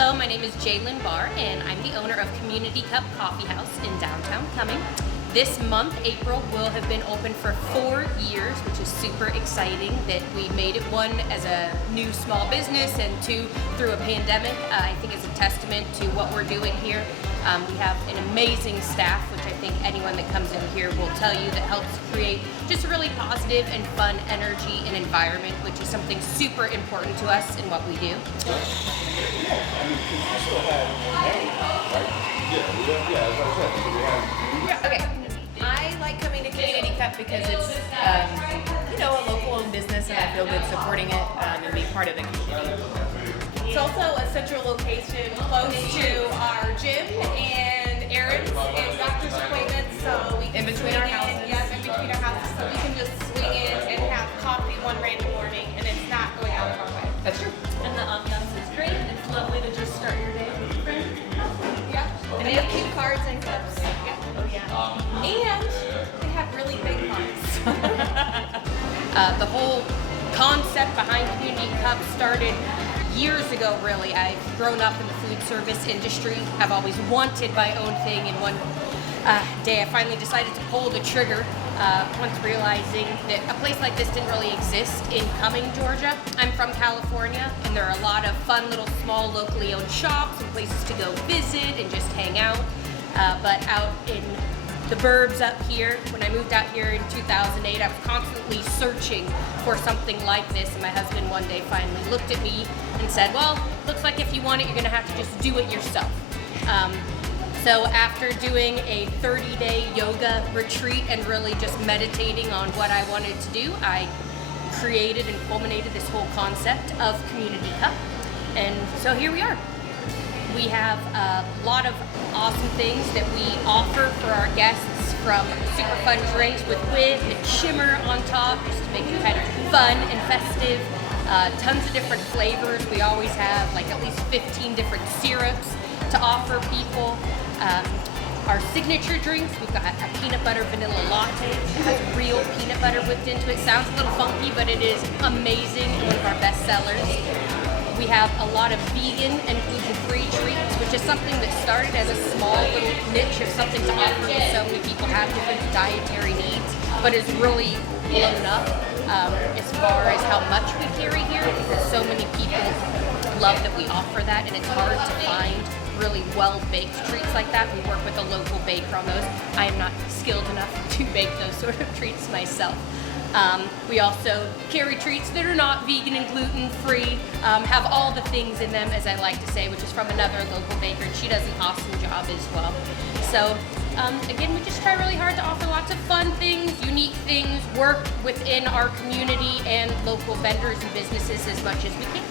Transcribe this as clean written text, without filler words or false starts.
Hello, my name is Jalen Barr, and I'm the owner of Community Cup Coffee House in downtown Cumming. This month, April, will have been open for 4 years, which is super exciting that we made it, one, as a new small business, and two, through a pandemic. I think it's a testament to what we're doing here. We have an amazing staff, which I think anyone that comes in here will tell you, that helps create just a really positive and fun energy and environment, which is something super important to us in what we do. Yeah, I mean, because you still have name, right? Yeah, as I said, because we have. Yeah, okay. I like coming to Community Cup because it's, a local-owned business, and I feel good supporting it and being part of the community. It's also a central location close to our gym and errands and doctor's appointments, so we can In between our houses. Yes, in between our houses, so we can just swing in and have coffee one random morning, and it's not going out of our way. That's true. And the ambiance is great. It's lovely to just start your day with a friend. Yeah, and they have cute cards and cups. Yeah. Oh yeah. And they have really big mugs. The whole concept behind Community Cup started years ago, really. I've grown up in the food service industry. I've always wanted my own thing, and one day I finally decided to pull the trigger once realizing that a place like this didn't really exist in Cumming, Georgia. I'm from California, and there are a lot of fun little small locally owned shops and places to go visit and just hang out. But out in the burbs up here, when I moved out here in 2008, I was constantly searching for something like this, and my husband one day finally looked at me and said, well, looks like if you want it, you're gonna have to just do it yourself. So after doing a 30-day yoga retreat and really just meditating on what I wanted to do, I created and culminated this whole concept of Community Cup. And so here we are. We have a lot of awesome things that we offer for our guests, from super fun drinks with whip and shimmer on top, just to make it kind of fun and festive. Tons of different flavors. We always have like at least 15 different syrups to offer people. Our signature drinks, we've got a peanut butter vanilla latte that has real peanut butter whipped into it. Sounds a little funky, but it is amazing, one of our best sellers. We have a lot of vegan and gluten-free treats, which is something that started as a small little niche of something to offer to so many people have different dietary needs, but is really blown up as far as how much we carry here, because so many people love that we offer that, and it's hard to find really well-baked treats like that. We work with a local baker on those. I am not skilled enough to bake those sort of treats myself. We also carry treats that are not vegan and gluten-free, have all the things in them, as I like to say, which is from another local baker, and she does an awesome job as well. So again, we just try really hard to offer lots of fun things, unique things, work within our community and local vendors and businesses as much as we can.